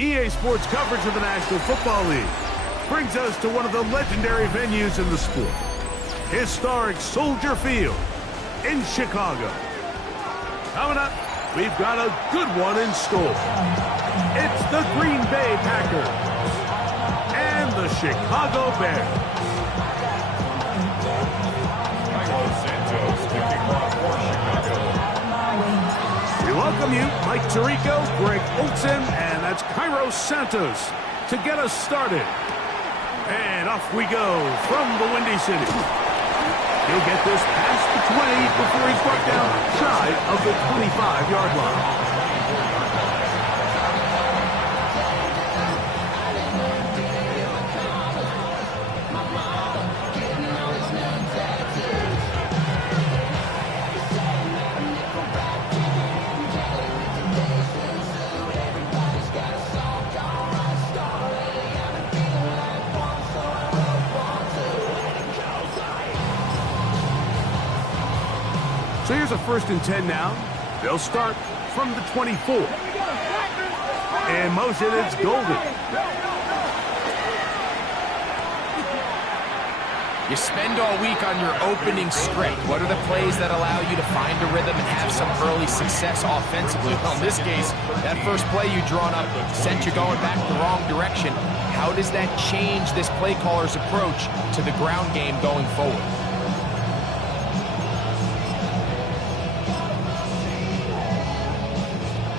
EA Sports coverage of the National Football League brings us to one of the legendary venues in the sport, historic Soldier Field in Chicago. Coming up, we've got a good one in store. It's the Green Bay Packers and the Chicago Bears. We welcome you, Mike Tirico, Greg Olson, and that's Cairo Santos to get us started. And off we go from the Windy City. He'll get this past the 20 before he's brought down shy of the 25-yard line. So here's a 1st and 10 now. They'll start from the 24. In motion, it's Golden. You spend all week on your opening script. What are the plays that allow you to find a rhythm and have some early success offensively? Well, in this case, that first play you drawn up sent you going back the wrong direction. How does that change this play caller's approach to the ground game going forward?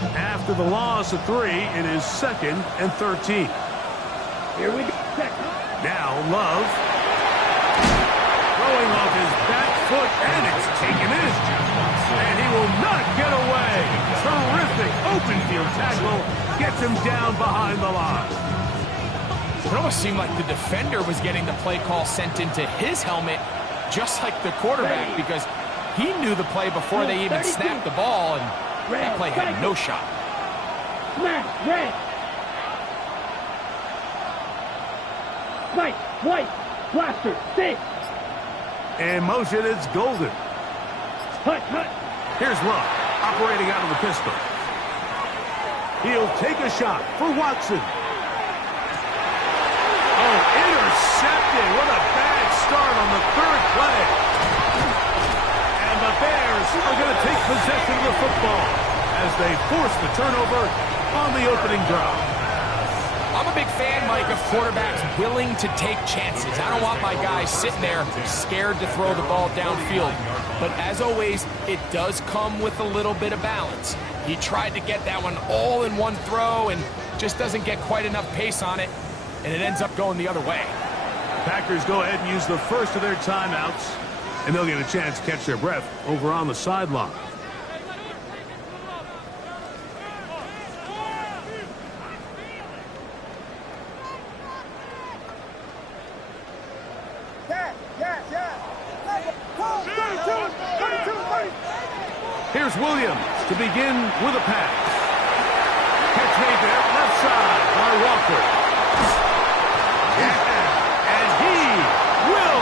After the loss of 3, it is 2nd and 13. Here we go. Now Love. Throwing off his back foot, and it's taken in. And he will not get away. Terrific open field tackle gets him down behind the line. It almost seemed like the defender was getting the play call sent into his helmet, just like the quarterback, because he knew the play before they even snapped the ball, and that play had no shot. Red. White. Blaster. 6. In motion, it's Golden. Hut. Here's Love, operating out of the pistol. He'll take a shot for Watson. Oh, intercepted. What a bad start on the 3rd play. And the Bears are going to take possession of the football as they force the turnover on the opening drive. I'm a big fan, Mike, of quarterbacks willing to take chances. I don't want my guys sitting there scared to throw the ball downfield. But as always, it does come with a little bit of balance. He tried to get that one all in one throw and just doesn't get quite enough pace on it, and it ends up going the other way. Packers go ahead and use the first of their timeouts, and they'll get a chance to catch their breath over on the sideline. Here's Williams to begin with a pass. Catch made there, left side by Walker. Yeah, and he will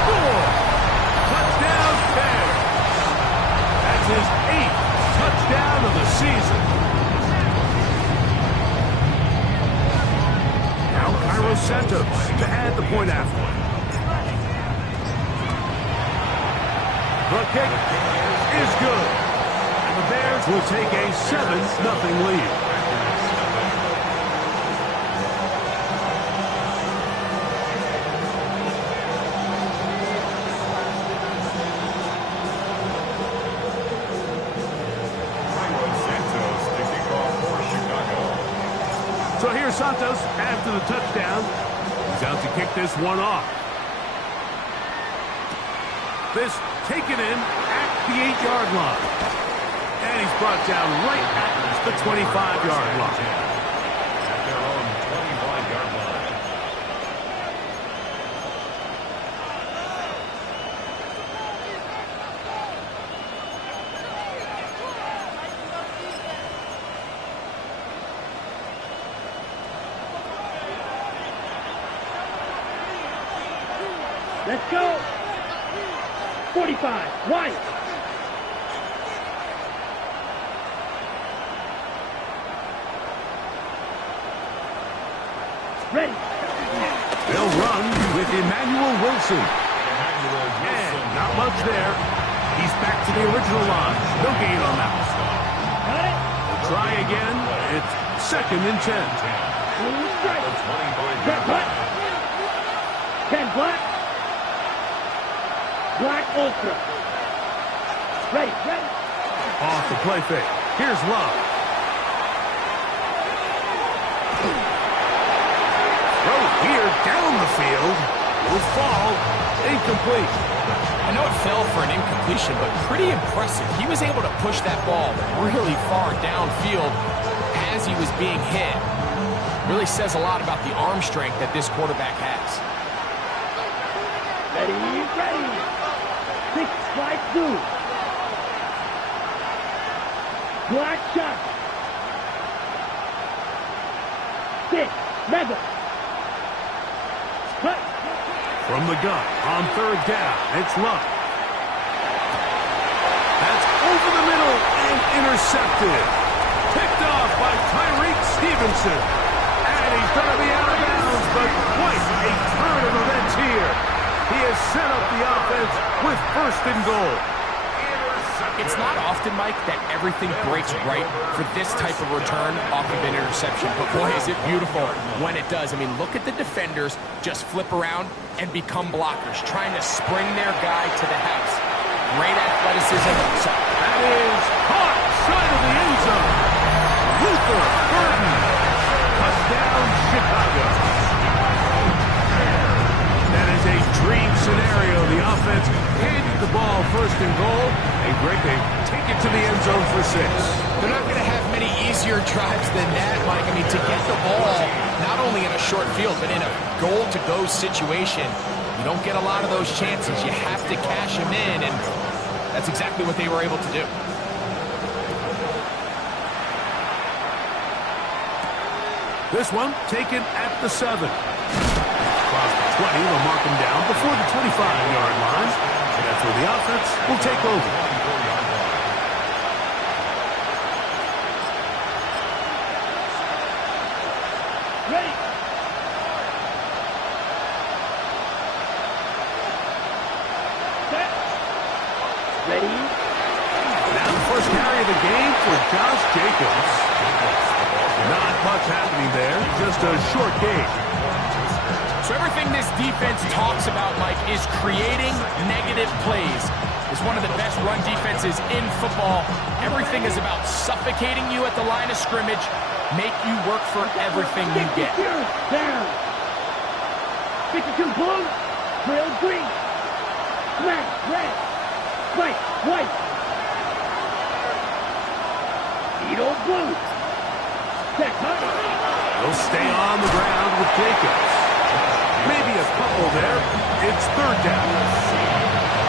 score. Touchdown Bears. That's his 8th touchdown of the season. Now Cairo Santos to add the point after. The kick is good. And the Bears will take a 7-0 lead. So here's Santos after the touchdown. He's out to kick this one off. This taken in at the 8-yard line. And he's brought down right at the 25-yard line. At their own 25-yard line. Let's go. 45. White. Emmanuel Wilson. And not much there. He's back to the original line. No gain on that. Got it. Try again. It's 2nd and 10. Set black. 10 black. Black ultra. Ready, ready. Off the play fake. Here's Love. Throw here down the field. Will fall. Incomplete. I know it fell for an incompletion, but pretty impressive. He was able to push that ball really far downfield as he was being hit. Really says a lot about the arm strength that this quarterback has. Ready, ready. 6 strike 2. Black shot. 6, mega. Cut. From the gun on 3rd down. It's Love. That's over the middle and intercepted. Picked off by Tyreek Stevenson. And he's going to be out of bounds, but quite a turn of events here. He has set up the offense with 1st and goal. It's not often, Mike, that everything breaks right for this type of return off of an interception. But boy, is it beautiful when it does. I mean, look at the defenders just flip around and become blockers, trying to spring their guy to the house. Great athleticism. That is caught side of the end zone. Luther Burden. Touchdown, Chicago. That is a dream scenario. The offense handed the ball 1st and goal. And Greg, they take it to the end zone for 6. They're not going to have many easier drives than that, Mike. I mean, to get the ball, not only in a short field, but in a goal-to-go situation, you don't get a lot of those chances. You have to cash them in, and that's exactly what they were able to do. This one taken at the 7. Across the 20, they'll mark him down before the 25-yard line. And that's where the offense will take over. Ready. Set. Ready. Now the first carry of the game for Josh Jacobs. Not much happening there, just a short game. So everything this defense talks about, Mike, is creating negative plays. It's one of the best run defenses in football. Everything is about suffocating you at the line of scrimmage, make you work for everything you get. Down. 52 blue, trail green. Smash, red. White, white. Beetle blue. Set, huh? They'll stay on the ground with Jacobs. Maybe a couple there. It's 3rd down.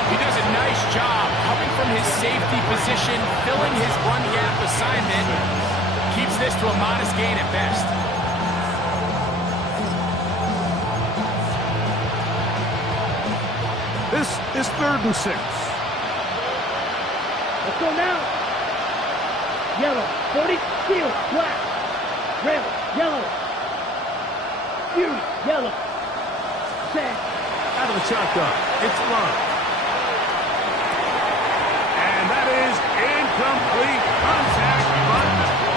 He does a nice job coming from his safety position, filling his run gap assignment. Keeps this to a modest gain at best. This is 3rd and 6. Let's go now. Yellow, 40, steel, black. Red, yellow. Fury, yellow. Set. Out of the shotgun, it's Love. And that is incomplete contact, but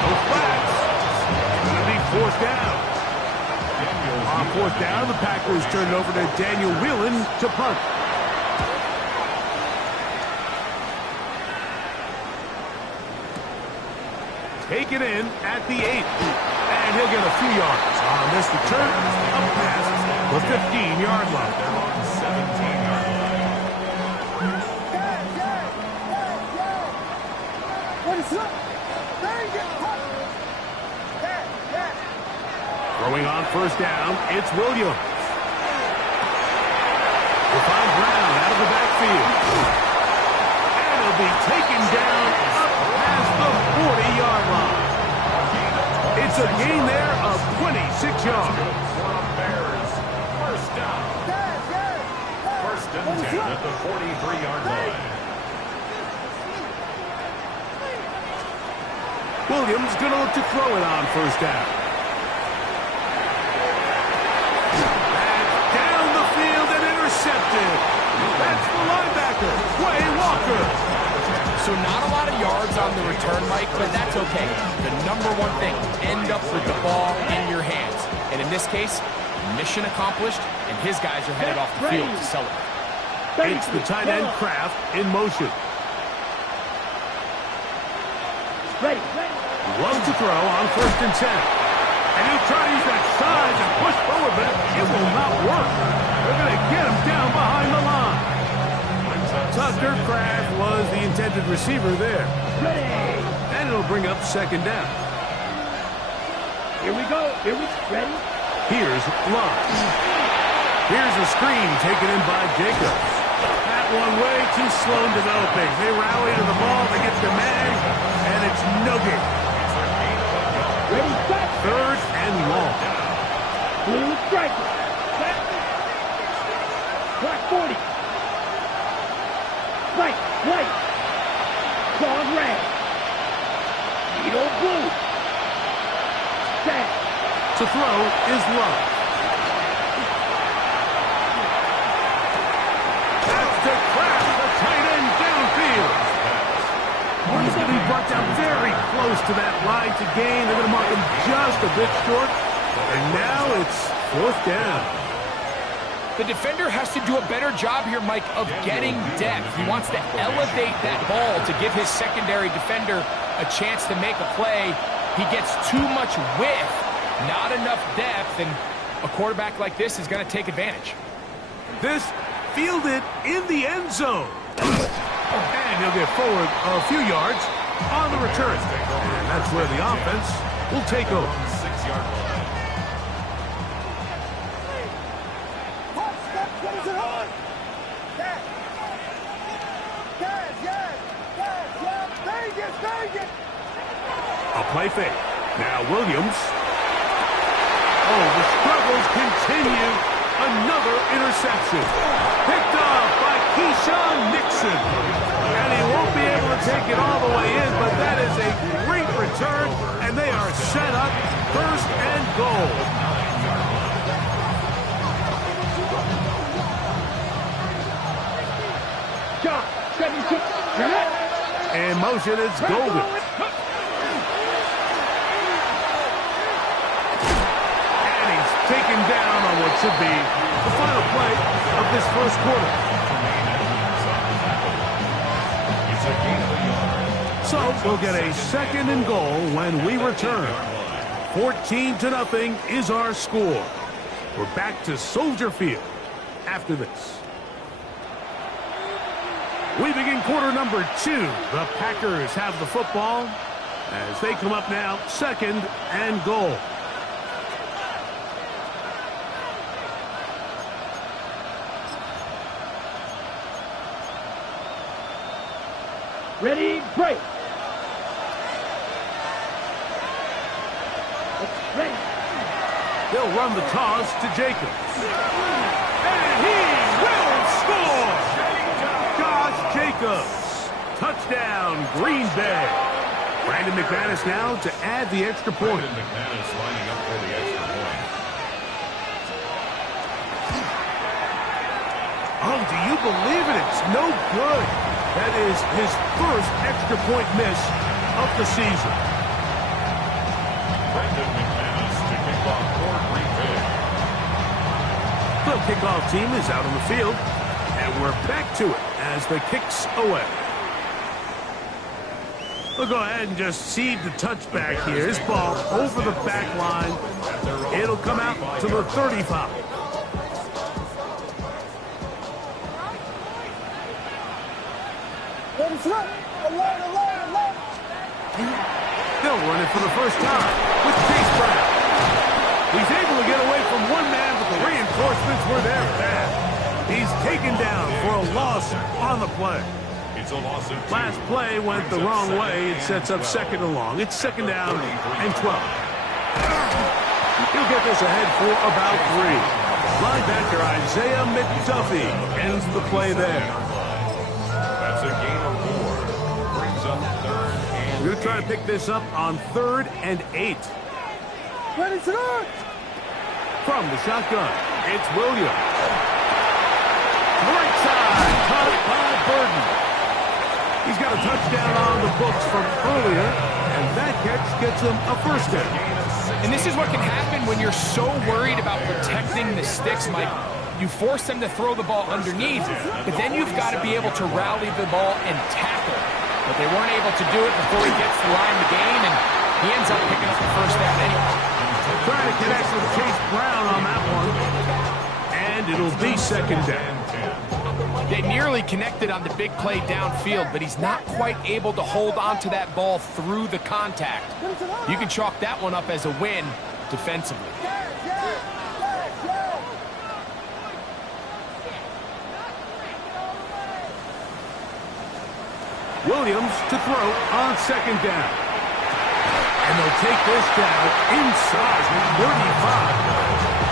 no flags. Going to be 4th down. On 4th down, the Packers turn it over to Daniel Whelan to punt. Take it in at the 8. And he'll get a few yards on this return. Up past the 15-yard line. 17-yard line. Throwing on 1st down, it's Williams. We'll find Brown out of the backfield. And he'll be taken down up past the 40-yard line. It's a gain there of 26 yards. First down. 1st and 10 at the 43-yard line. Williams going to look to throw it on 1st down. And down the field. So not a lot of yards on the return, Mike, but that's okay. The number one thing, end up with the ball in your hands. And in this case, mission accomplished, and his guys are headed off the field to celebrate. It's the tight end Kraft in motion. Ready. Loves to throw on 1st and 10. And he'll try to use that size and push forward, but it will not work. They're going to get him down behind the line. Tucker Kraft was the intended receiver there. Ready. And it'll bring up 2nd down. Here we go. Ready. Here's Love. Here's a screen taken in by Jacobs. That one way too slow in developing. They rally to the ball, they get the man, and it's no good. Ready, set. 3rd and long. Blue striker. Set. Black 40. Right, white. Claw red. Needle blue. Set. To throw is Love. That's to Kraft, the tight end downfield. He's going to be brought down very close to that line to gain. They're going to mark him just a bit short. And now it's 4th down. The defender has to do a better job here, Mike, of getting depth. He wants to elevate that ball to give his secondary defender a chance to make a play. He gets too much width, not enough depth, and a quarterback like this is going to take advantage. This fielded in the end zone. And he'll get forward a few yards on the return. And that's where the offense will take over. 6-yard line. A play fake. Now Williams. Oh, the struggles continue. Another interception. Picked off by Keyshawn Nixon. And he won't be able to take it all the way in, but that is a great return, and they are set up 1st and goal. Shot. 76. In motion, it's Golden. And he's taken down on what should be the final play of this 1st quarter. So we'll get a 2nd and goal when we return. 14-0 is our score. We're back to Soldier Field after this. We begin quarter number 2. The Packers have the football as they come up now 2nd and goal. Ready, break. Ready. They'll run the toss to Jacobs. And he will score! Josh Jacobs. Touchdown, Green Bay. Brandon McManus now to add the extra point. Brandon McManus lining up for the extra point. Oh, do you believe it? It's no good. That is his 1st extra point miss of the season. Brandon McManus to kick off for Green Bay. The kickoff team is out on the field, and we're back to it as the kick's away. We'll go ahead and just seed the touchback here. This ball over the back line. It'll come out to the 35. They'll run it for the first time with Chase Brown. He's able to get away from one man, but the reinforcements were there fast. He's taken down for a loss on the play. It's a loss of 2. Last play went the wrong way. It sets up 2nd and long. It's 2nd down and 12. He'll get this ahead for about 3. Linebacker Isaiah McDuffie ends the play there. That's a gain of 4. Brings up 3rd and We're going to try to pick this up on 3rd and 8. Ready, start. From the shotgun, it's Williams. Right side, caught by Burden. He's got a touchdown on the books from earlier, and that catch gets him a first down. And this is what can happen when you're so worried about protecting the sticks, Mike. You force them to throw the ball underneath, but then you've got to be able to rally the ball and tackle. But they weren't able to do it before he gets to the line of the game, and he ends up picking up the first down anyway. Trying to connect with Chase Brown on that one. And it'll be second down. They nearly connected on the big play downfield, but he's not quite able to hold on to that ball through the contact. You can chalk that one up as a win defensively. Williams to throw on second down. And they'll take this down inside the 35.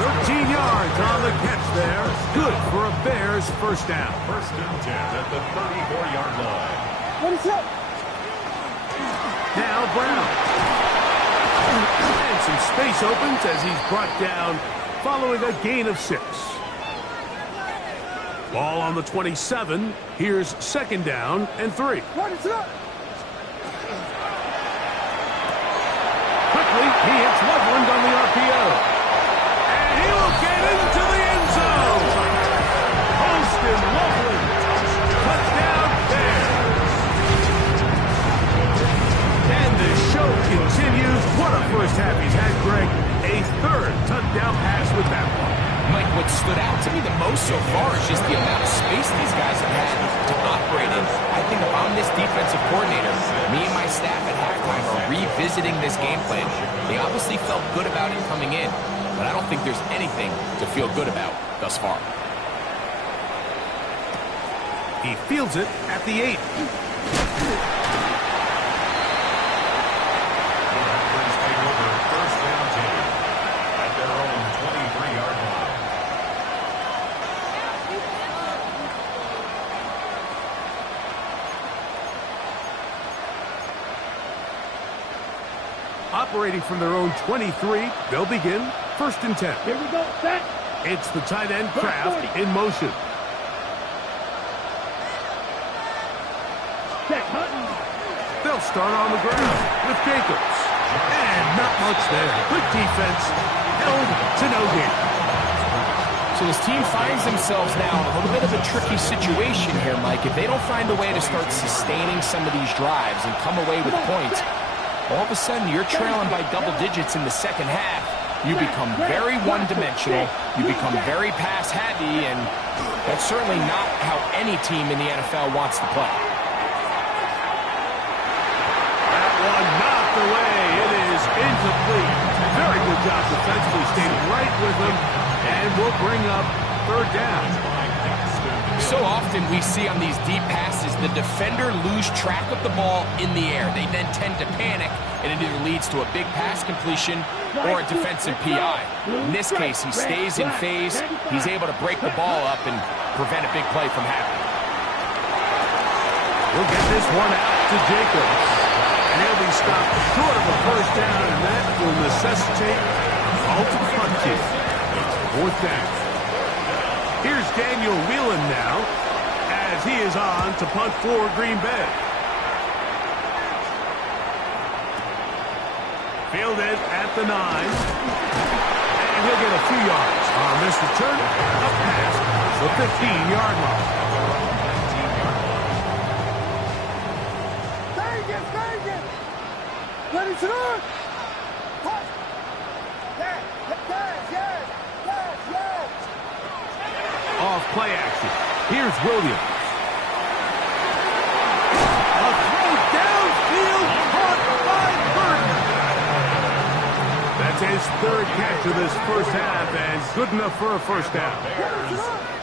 13 yards on the catch there. Good for a Bears first down. First and 10 at the 34-yard line. What is up? Now Brown. And some space opens as he's brought down following a gain of 6. Ball on the 27. Here's second down and 3. What is up? Quickly, he hits Loveland on the RPO. And he will get into the end zone. Austin Loveland. Touchdown Bears. And the show continues. What a first half he's had, Greg. A third touchdown pass with that one. Mike, what stood out to me the most so far is just the amount of space these guys have had to operate in. I think if I'm this defensive coordinator, me and my staff at halftime are revisiting this game plan. They obviously felt good about it coming in, but I don't think there's anything to feel good about thus far. He fields it at the 8. First down team at their own 23-yard line. Operating from their own 23, they'll begin first and 10. Here we go. Set. It's the tight end Kraft in motion. Set. Hunting. They'll start on the ground with Jacobs. And not much there. Good defense. Held to no gain. So this team finds themselves now in a little bit of a tricky situation here, Mike. If they don't find a way to start sustaining some of these drives and come away with points, all of a sudden you're trailing by double digits in the second half. You become very one-dimensional. You become very pass-heavy, and that's certainly not how any team in the NFL wants to play. That one knocked away. It is incomplete. Very good job defensively. Stayed right with him, and will bring up third down. So often we see on these deep passes, the defender lose track of the ball in the air. They then tend to panic, and it either leads to a big pass completion or a defensive PI. In this case, he stays in phase. He's able to break the ball up and prevent a big play from happening. We'll get this one out to Jacobs. And he'll be stopped short of a first down, and that will necessitate ultimate punches. Fourth down. Here's Daniel Whelan now, as he is on to punt for Green Bay. Fielded at the 9. And he'll get a few yards on this return, up past the 15-yard line. Vegas! Ready to run! Off play action. Here's Williams. A throw downfield caught by Burton. That's his third catch of this first half, and good enough for a first down.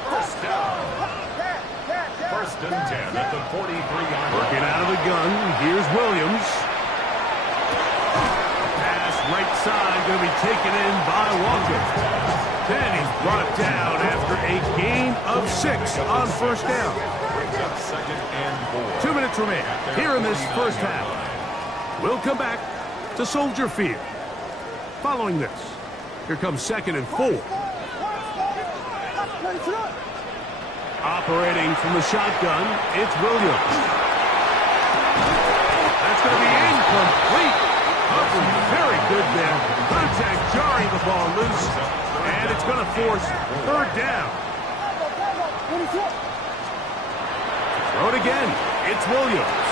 First down. First and 10 at the 43-yard line. Working out of the gun. Here's Williams. Pass right side, going to be taken in by Walker. Then he's brought down after a gain of 6 on first down. 2 minutes remain here in this first half. We'll come back to Soldier Field. Following this, here comes second and 4. Operating from the shotgun, it's Williams. That's going to be incomplete. Coverage very good there. Contact jarring the ball loose, and it's going to force third down. Throw it again. It's Williams.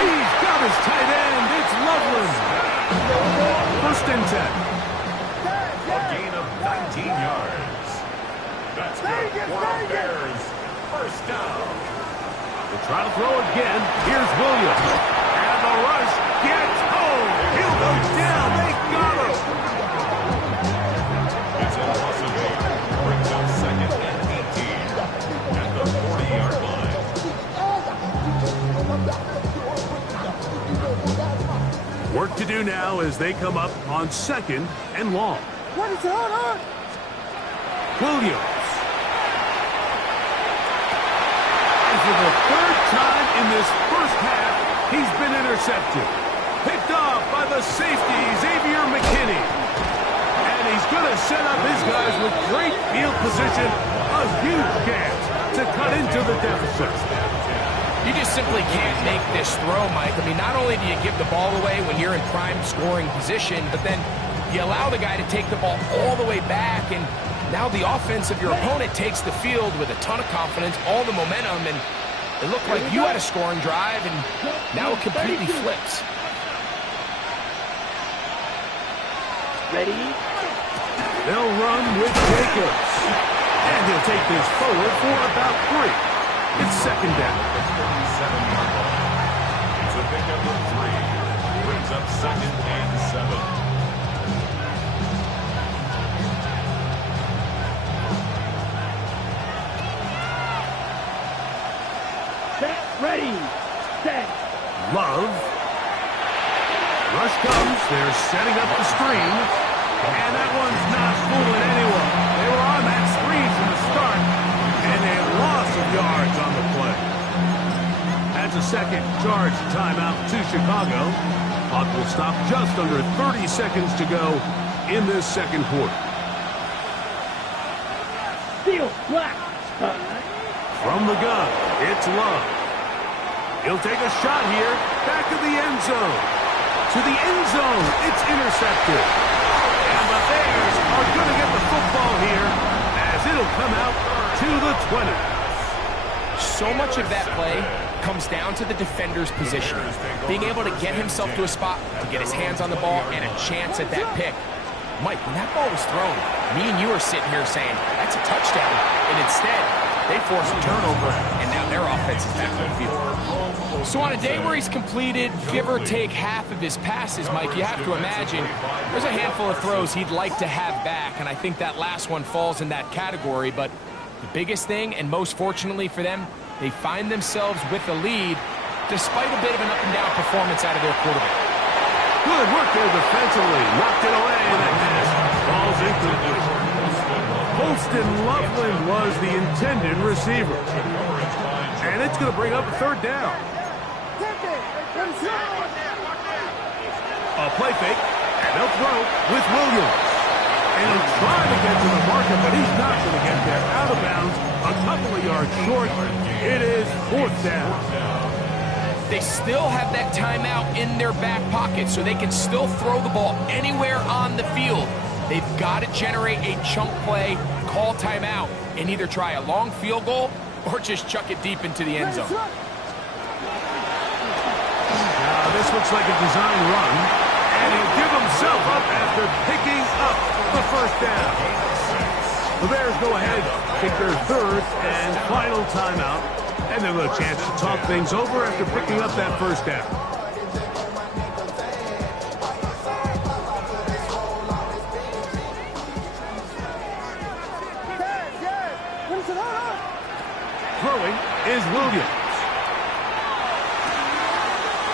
He's got his tight end. It's Loveland. First and 10. A gain of 19 yards. That's good for our Bears. First down. They try to throw again. Here's Williams. And the rush gets home. He'll go down. They got him. It's a loss of 8. Brings up second and 18 at the 40-yard line. Work to do now as they come up on second and long. What is going on? Williams. And for the third time in this first half, he's been intercepted. Picked off by the safety, Xavier McKinney. And he's going to set up his guys with great field position. A huge chance to cut into the deficit. You just simply can't make this throw, Mike. I mean, not only do you give the ball away when you're in prime scoring position, but then you allow the guy to take the ball all the way back, and now the offense of your opponent takes the field with a ton of confidence, all the momentum, and it looked like you had a scoring drive, and now it completely flips. Ready? They'll run with Jacobs. And he'll take this forward for about 3. It's second down. It's a pickup of 3. Brings up second and 7. Set. Ready. Set. Love. Rush comes. They're setting up the screen. And that one's not fooling anyone. They were on that screen from the start. And a loss of yards on the play. That's a second charge timeout to Chicago. Clock will stop just under 30 seconds to go in this second quarter. Steel black. From the gun, it's Love. He'll take a shot here. Back to the end zone. To the end zone. It's intercepted. And the Bears are going to get the football here as it'll come out to the 20. So much of that play comes down to the defender's position. Being able to get himself to a spot, to get his hands on the ball, and a chance at that pick. Mike, when that ball was thrown, me and you are sitting here saying, that's a touchdown. And instead, they force a turnover, and now their offense is back on the field. So on a day where he's completed, give or take half of his passes, Mike, you have to imagine there's a handful of throws he'd like to have back, and I think that last one falls in that category. But the biggest thing, and most fortunately for them, they find themselves with a lead despite a bit of an up-and-down performance out of their quarterback. Good work there defensively. Knocked it away. That pass falls incomplete. Holston Loveland was the intended receiver. And it's going to bring up a third down. A play fake, and they'll throw with Williams. And he'll try to get to the marker, but he's not going to get there. Out of bounds, a couple of yards short. It is fourth down. They still have that timeout in their back pocket, so they can still throw the ball anywhere on the field. They've got to generate a chunk play, call timeout, and either try a long field goal or just chuck it deep into the end zone. Now, this looks like a design run, and he'll give himself up after picking up the first down. The Bears go ahead, take their third and final timeout, and they'll have a chance to talk things over after picking up that first down. Throwing is Williams.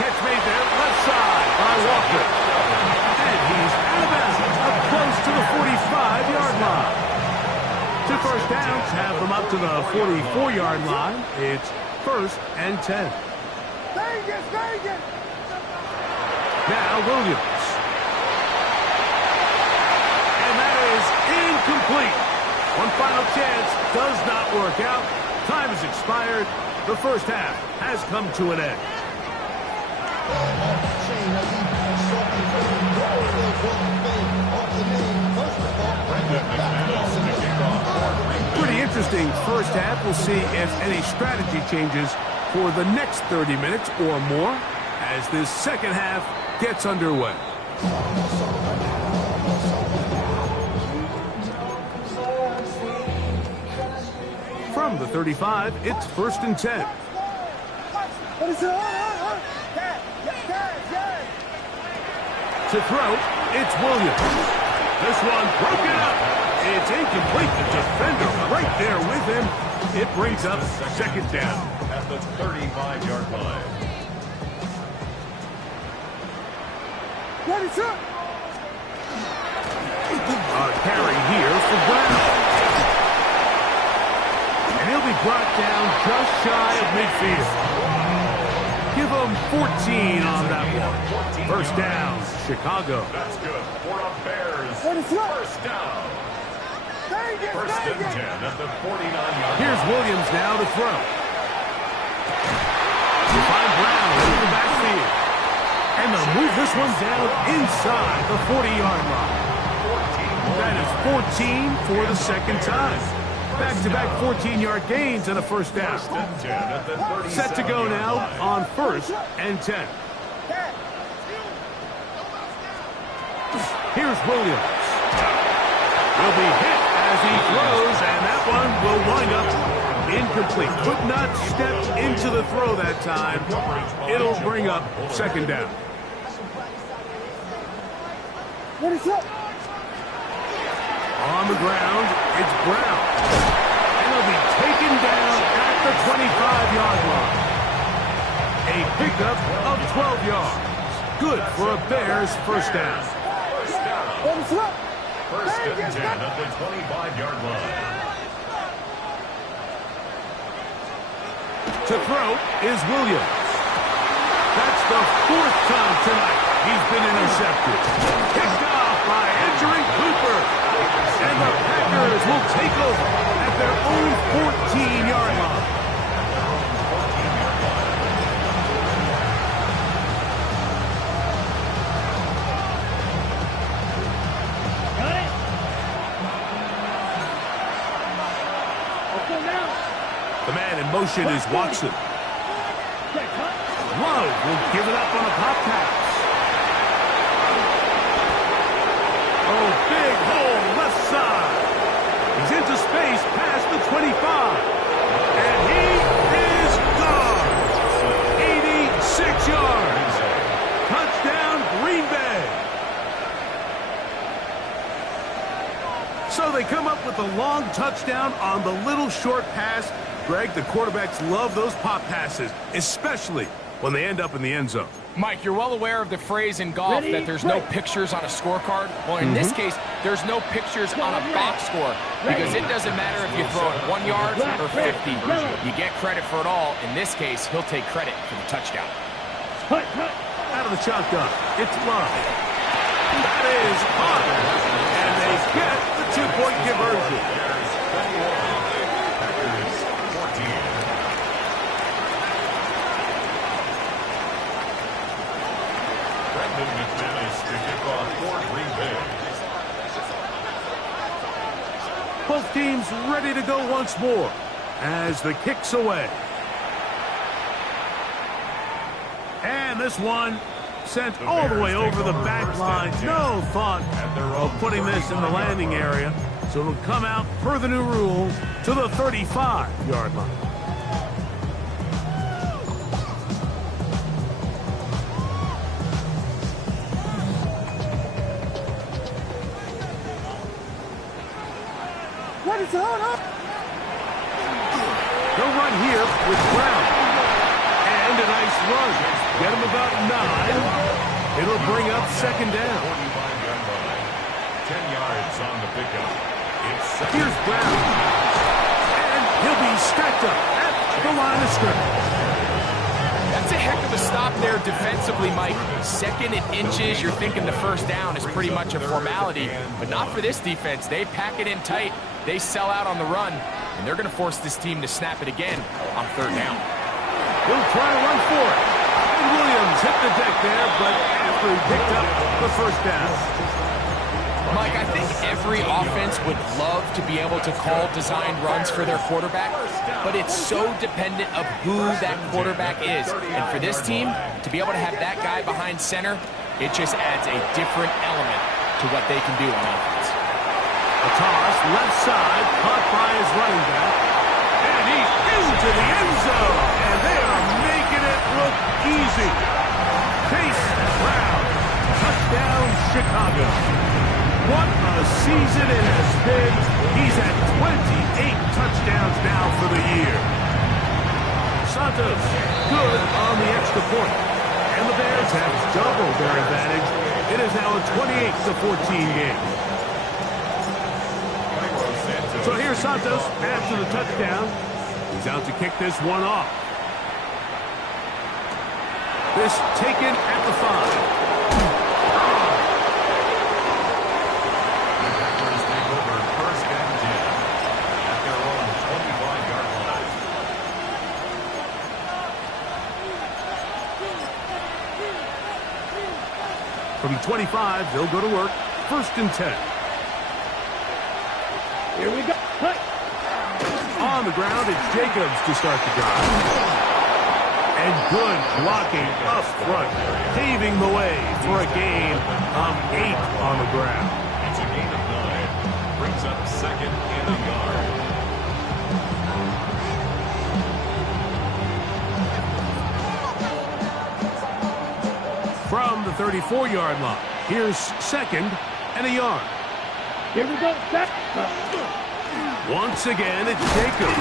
Catch made there, left side by Walker. And he's out of bounds, up close to the 45-yard line. 2 first downs have them up to the 44-yard line. It's first and 10. Now Williams. And that is incomplete. One final chance does not work out. Time has expired. The first half has come to an end. Pretty interesting first half. We'll see if any strategy changes for the next 30 minutes or more as this second half gets underway. From the 35, it's 1st and 10. To throw, it's Williams. This one broken up. It's incomplete. The defender right there with him. It brings up second down. At the 35-yard line. A carry here for Brown. And he'll be brought down just shy of midfield. Give him 14 on that one. First down, Chicago. That's good for a Bears. First down. First and 10 at the 49-yard line. Here's Williams now to throw. To find Brown in the backfield. And they'll move this one down inside the 40-yard line. That is 14 for the second time. Back-to-back 14-yard gains and a first down. Set to go now on 1st and 10. Here's Williams. Will be hit as he throws, and that one will wind up incomplete. Could not step into the throw that time. It'll bring up second down. On the ground, it's Brown. And he'll be taken down at the 25-yard line. A pickup of 12 yards. Good for a Bears first down. First and 10 at the 25-yard line. To throw is Williams. That's the 4th time tonight he's been intercepted. Picked off by Andrew Cooper. And the Packers will take over at their own 14-yard line. The man in motion is Watson. Love will give it up on a pop pass. Oh, big hole left side. He's into space past the 25. And he is gone. 86 yards. Touchdown, Green Bay. So they come up with a long touchdown on the little short pass. Greg, the quarterbacks love those pop passes, especially when they end up in the end zone. Mike, you're well aware of the phrase in golf that there's no pictures on a scorecard. Well, in this case, there's no pictures on a box score because it doesn't matter if you throw it 1 yard or 50. You get credit for it all. In this case, he'll take credit for the touchdown. Out of the shotgun, it's Love. That is caught. And they get the 2-point conversion. Both teams ready to go once more as the kick's away. And this one sent all the way over the back line. No thought of putting this in the landing area. So it'll come out per the new rule to the 35-yard line. They'll run here with Brown. And a nice run. Get him about 9. It'll bring up second down. 10 yards on the pickup. Here's Brown. And he'll be stacked up at the line of scrimmage. That's a heck of a stop there defensively, Mike. 2nd and inches, you're thinking the first down is pretty much a formality. But not for this defense. They pack it in tight. They sell out on the run. and they're going to force this team to snap it again on 3rd down. He'll try to run for it. And Williams hit the deck there, but after he picked up the 1st down. Mike, I think every offense would love to be able to call designed runs for their quarterback, but it's so dependent of who that quarterback is. And for this team, to be able to have that guy behind center, it just adds a different element to what they can do on offense. A toss, left side, caught by his running back. And he's into the end zone. And they are making it look easy. Chase Brown, touchdown Chicago. What a season it has been. He's at 28 touchdowns now for the year. Santos, good on the extra point. And the Bears have doubled their advantage. It is now a 28-14 game. So here's Santos after the touchdown. He's out to kick this one off. This taken at the 5. From 25, they'll go to work. 1st and 10. Here we go. Cut. On the ground, it's Jacobs to start the drive. And good blocking up front, paving the way for a gain of 8 on the ground. It's a gain of 9. Brings up 2nd and a yard. From the 34-yard line, here's 2nd and a yard. Here we go. Set. Once again, it's Jacobs.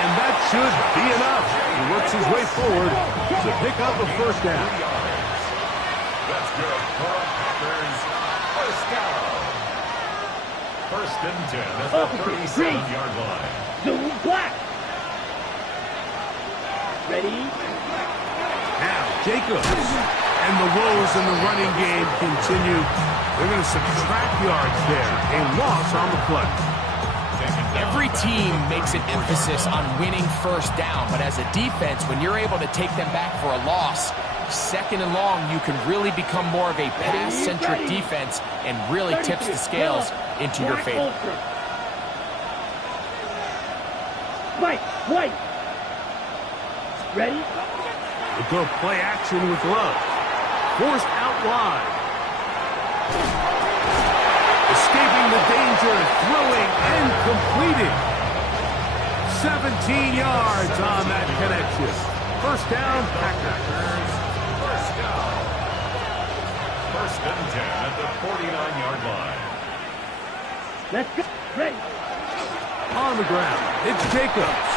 And that should be enough. He works his way forward to pick up a 1st down. That's good for Packers. 1st down. 1st and 10 at the 37-yard line. Zoom black. Ready? Now, Jacobs. And the woes in the running game continue. They're going to subtract yards there. A loss on the play. Every team makes an emphasis on winning 1st down, but as a defense, when you're able to take them back for a loss, 2nd and long, you can really become more of a pass-centric defense and really tips the scales into your favor. Mike, White. Ready? We'll go play action with Love. Forced out wide. Escaping the danger, throwing and completing. 17 yards on that connection. 1st down, Packers. 1st down. 1st and 10 at the 49-yard line. Let's go. Ready? On the ground, it's Jacobs.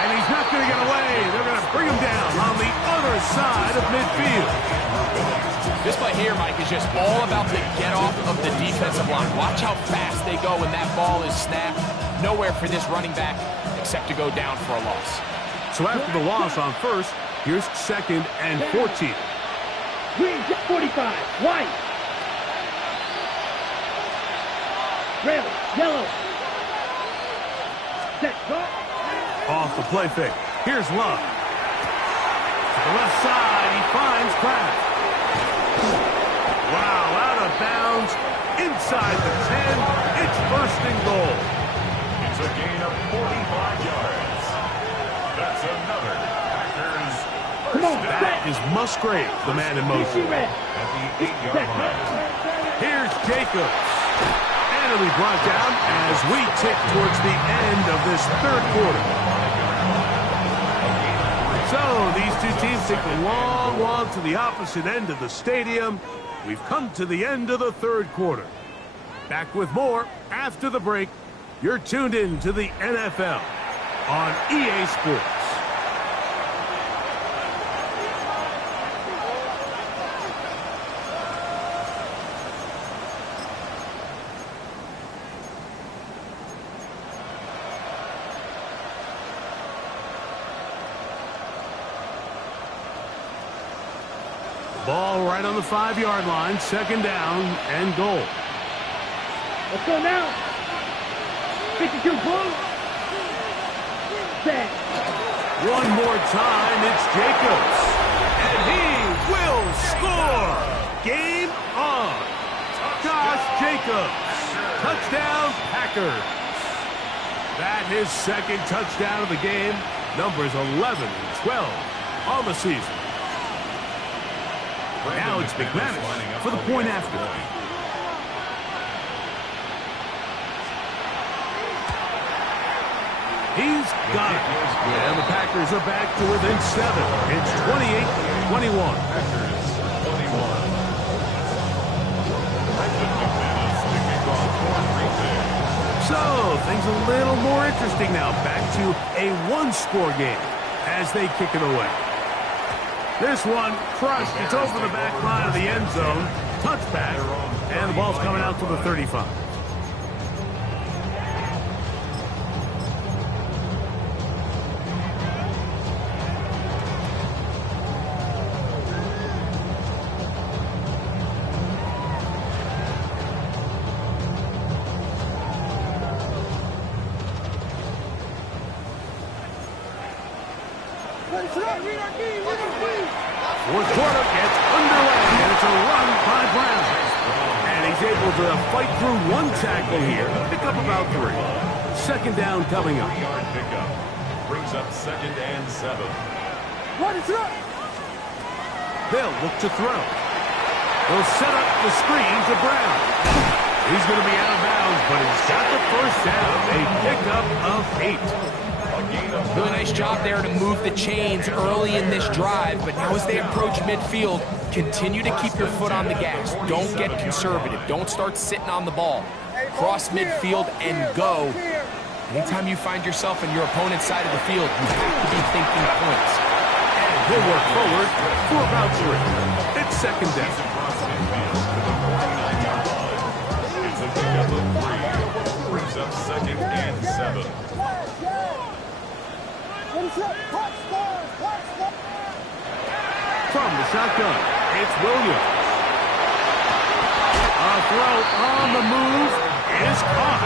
And he's not going to get away. They're going to bring him down on the other side of midfield. This play here, Mike, is just all about the get-off of the defensive line. Watch how fast they go when that ball is snapped. Nowhere for this running back except to go down for a loss. So after the loss on 1st, here's 2nd and 14. Green, 45. White. Red, yellow. Set, go. Off the play fake. Here's Love. To the left side, he finds Kraft. Wow, out of bounds, inside the 10. It's 1st and goal. It's a gain of 45 yards. That's another Packers 1st down. That is Musgrave, the man in motion. At the 8-yard line. Here's Jacobs. And he'll be brought down as we tick towards the end of this 3rd quarter. So these two teams take a long walk to the opposite end of the stadium. We've come to the end of the 3rd quarter. Back with more after the break. You're tuned in to the NFL on EA Sports. Ball right on the 5-yard line, 2nd down and goal. Let's go now. 52 blue. Set. One more time, it's Jacobs. And he will score. Game on. Josh Jacobs. Touchdown, Packers. That his second touchdown of the game. Numbers 11 and 12 on the season. Now it's McManus for the point after. He's got it. And the Packers are back to within 7. It's 28-21. Packers 21. Brendan McManus to kick off for Green Bay. So, things a little more interesting now. Back to a one-score game as they kick it away. This one crushed. It's over the back line of the end zone. Touchback. And the ball's coming out to the 35. Fourth quarter gets underway, and it's a run by Brown. And he's able to fight through one tackle here, pick up about 3. Second down coming up. 3-yard pickup. Brings up 2nd and 7. They'll look to throw. They'll set up the screen to Brown. He's going to be out of bounds, but he's got the first down. A pickup of 8. Really nice job there to move the chains early in this drive, but now as they approach midfield, continue to keep your foot on the gas. Don't get conservative. Don't start sitting on the ball. Cross midfield and go. Anytime you find yourself in your opponent's side of the field, you have to be thinking points. And he'll work forward for about 3. It's second down. It's a pickup of 3. Brings up 2nd and 7. From the shotgun, it's Williams. A throw on the move is caught.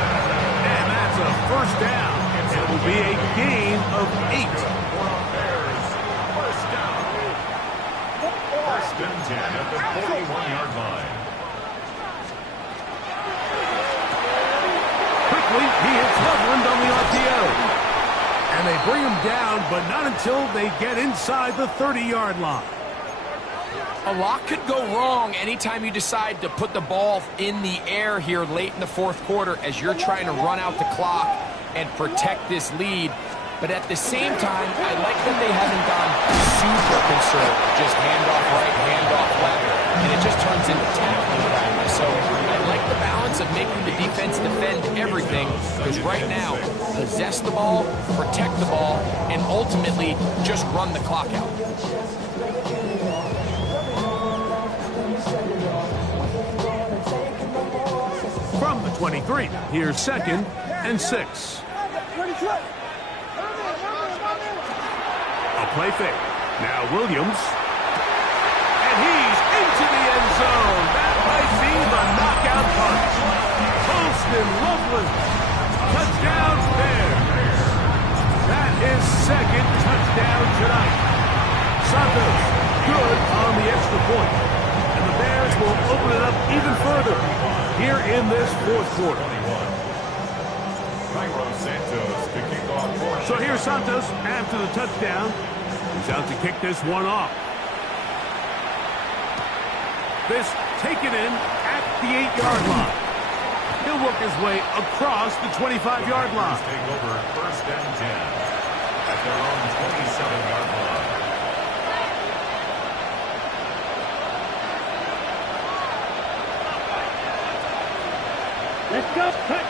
And that's a first down. It will be a gain of 8. Bears, first down. First and 10 at the 41-yard line. Quickly, he hits Loveland on the RPO. And they bring him down, but not until they get inside the 30-yard line. A lot could go wrong anytime you decide to put the ball in the air here late in the fourth quarter as you're trying to run out the clock and protect this lead. But at the same time, I like that they haven't gone super conservative. Just handoff right, handoff left, and it just turns into tackling practice. So I like the balance of making the defense defend everything, because right now, possess the ball, protect the ball, and ultimately just run the clock out. From the 23, here's 2nd and 6. A play fake. Now Williams. And he's into the end zone. That might be the knockout punch. Holston Loveland. Touchdown Bears. That is 2nd touchdown tonight. Santos good on the extra point. And the Bears will open it up even further here in this fourth quarter. So here's Santos after the touchdown. He's out to kick this one off. This taken in at the 8-yard line. He'll work his way across the 25-yard line. Take over first and 10 at their own 27-yard line. Let's go. Cut.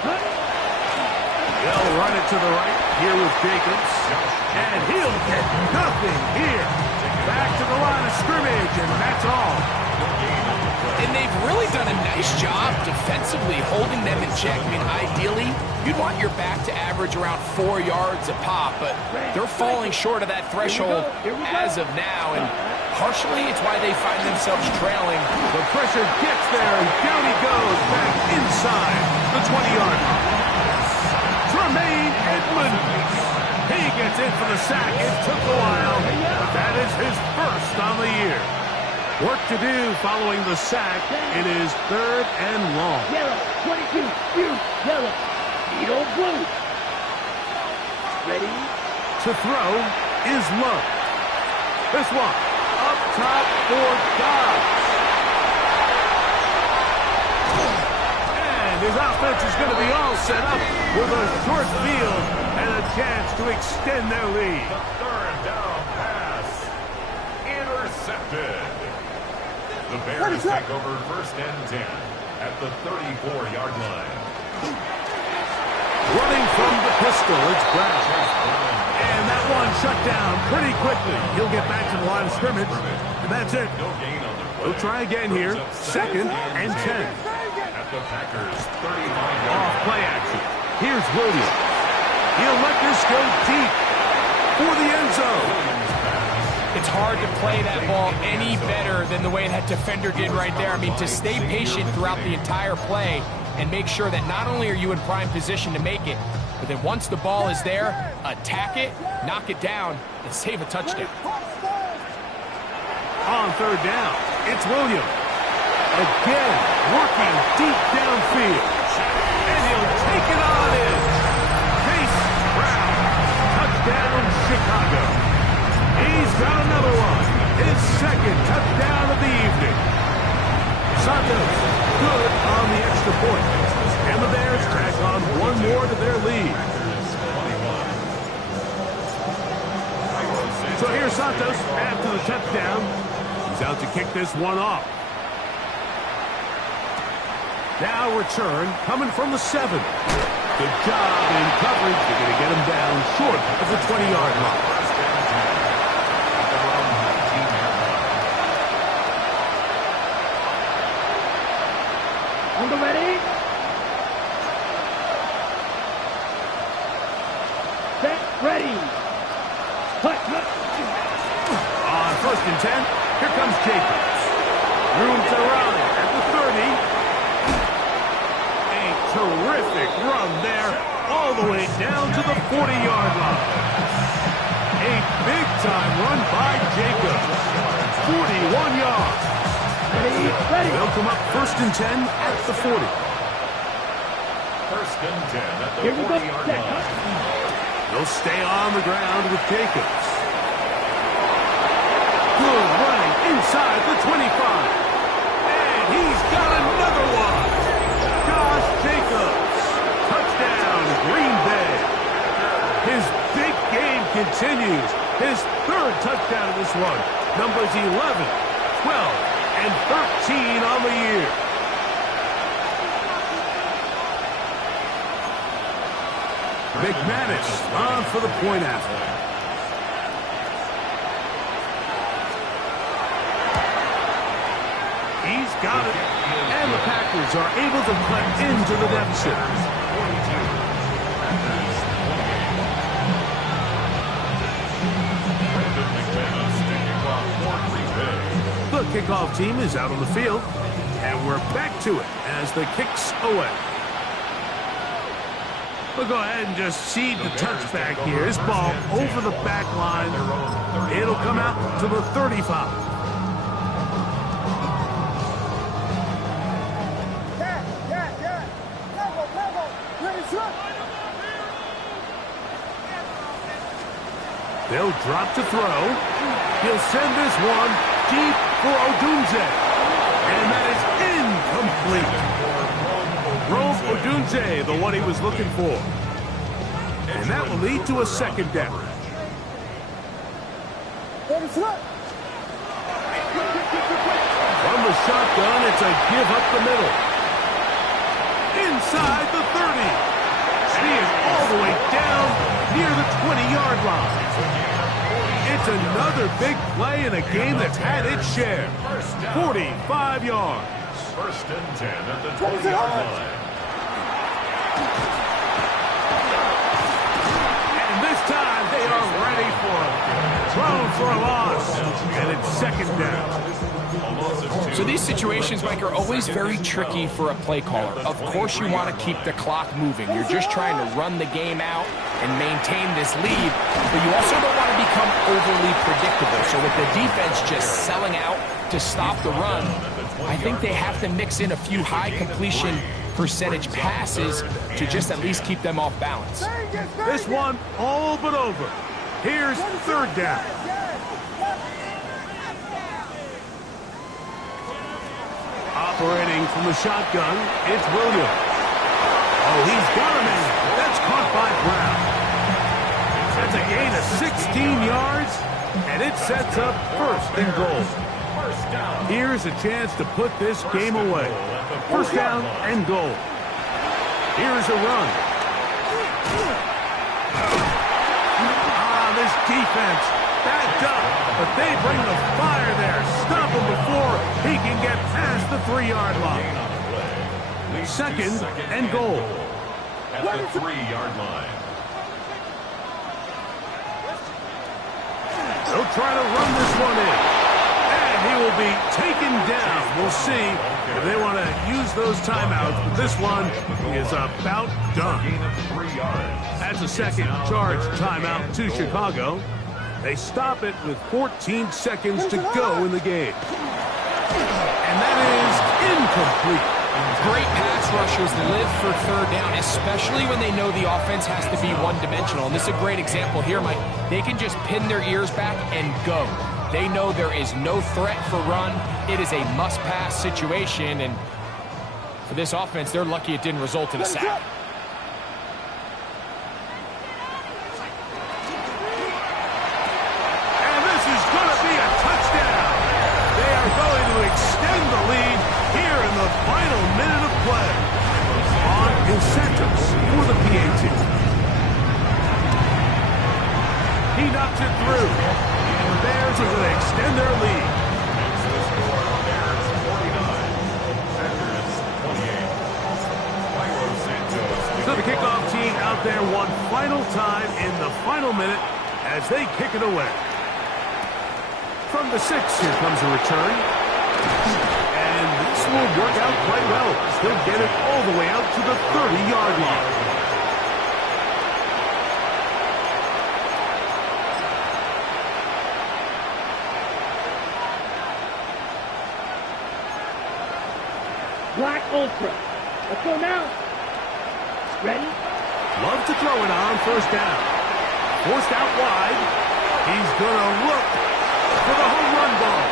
They'll run it to the right here with Jacobs. And he'll get nothing here. Back to the line of scrimmage, and that's all. And they've really done a nice job defensively holding them in check. I mean, ideally, you'd want your back to average around 4 yards a pop, but they're falling short of that threshold as of now, and partially it's why they find themselves trailing. The pressure gets there, and down he goes back inside the 20-yard line. in for the sack. It took a while, but that is his first on the year. Work to do following the sack. It is 3rd and long. Yellow, 22, shoot, yellow, needle blue. Ready? To throw is Love. This one, up top for Dobbs. And his offense is going to be all set up with a short field and a chance to extend their lead. The 3rd down pass. Intercepted. The Bears take over 1st and 10 at the 34-yard line. Running from the pistol, it's Brown. And that one shut down pretty quickly. He'll get back to the line of scrimmage, and that's it. No gain on the play. He'll try again here, 2nd and 10. At the Packers' 35-yard Off play action. Here's Williams. He'll let this go deep for the end zone. It's hard to play that ball any better than the way that defender did right there. I mean, to stay patient throughout the entire play and make sure that not only are you in prime position to make it, but then once the ball is there, attack it, knock it down, and save a touchdown. On 3rd down, it's Williams. Again, working deep downfield. And he'll take it on in. Chase Brown. Touchdown, Chicago. He's got another one. His 2nd touchdown of the evening. Santos, good on the extra point. And the Bears tack on one more to their lead. So here's Santos after the touchdown. He's out to kick this one off. Now return coming from the 7. Good job in coverage. They're going to get him down short of the 20-yard line. On the ready? Set, ready. Hut. On 1st and 10, here comes Jacobs. Room to run at the 30. A terrific run there, all the way down to the 40-yard line. A big-time run by Jacobs. 41 yards. Ready. They'll come up 1st and 10 at the 40. 1st and 10 at the Here we go. 40-yard line. They'll stay on the ground with Jacobs. Good running inside the 25. And he's got another one. Josh Jacobs. Touchdown, Green Bay. His big game continues. His 3rd touchdown of this one. Numbers 11, 12, and 13 on the year. McManus on for the point after. He's got it. And the Packers are able to cut into the deficit. The kickoff team is out on the field. And we're back to it as the kick's away. We'll go ahead and just seed the touchback here. This ball over the back line. It'll come out to the 35. They'll drop to throw. He'll send this one deep for Odunze. And that is incomplete. Rome Odunze, the one he was looking for. And that will lead to a 2nd down. From the shotgun, it's a give up the middle. Inside the 30. And he is all the way down near the 20-yard line. It's another big play in a game that's had its share. 45 yards. 1st and 10 at the 20-yard line. And this time they are ready for him. Thrown for a loss. And it's 2nd down. So these situations, Mike, are always very tricky for a play caller. Of course you want to keep the clock moving. You're just trying to run the game out and maintain this lead, but you also don't want to become overly predictable. So with the defense just selling out to stop the run, I think they have to mix in a few high completion percentage passes to just at least keep them off balance. This one all but over. Here's third down. Operating from the shotgun, it's Williams. Oh, he's got him in. That's caught by Brown. That's a gain of 16 yards, and it sets up first and goal. Here's a chance to put this game away. First down and goal. Here's a run. This defense backed up, but they bring the fire there. Stop him before he can get past the 3-yard line. Second and goal. At the 3-yard line. They'll try to run this one in. And he will be taken down. We'll see if they want to use those timeouts, but this one is about done. That's a second charge timeout to Chicago. They stop it with 14 seconds to go in the game. And that is incomplete. Great pass rushers live for third down, especially when they know the offense has to be one-dimensional. And this is a great example here, Mike. They can just pin their ears back and go. They know there is no threat for run. It is a must-pass situation, and for this offense, they're lucky it didn't result in a sack. And this is going to be a touchdown. They are going to extend the lead here in the final minute of play. On incentives for the PAT. He knocks it through. And the Bears are going to extend their lead. So the kickoff team out there one final time in the final minute as they kick it away. From the 6, here comes a return. And this will work out quite well. They'll get it all the way out to the 30-yard line. Black Ultra. Let's go now. Ready? Love to throw it on first down. Forced out wide. He's going to look for the home run ball.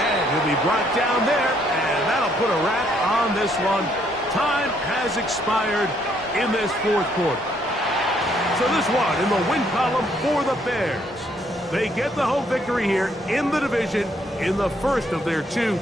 And he'll be brought down there, and that'll put a wrap on this one. Time has expired in this fourth quarter. So this one in the win column for the Bears. They get the home victory here in the division in the first of their 2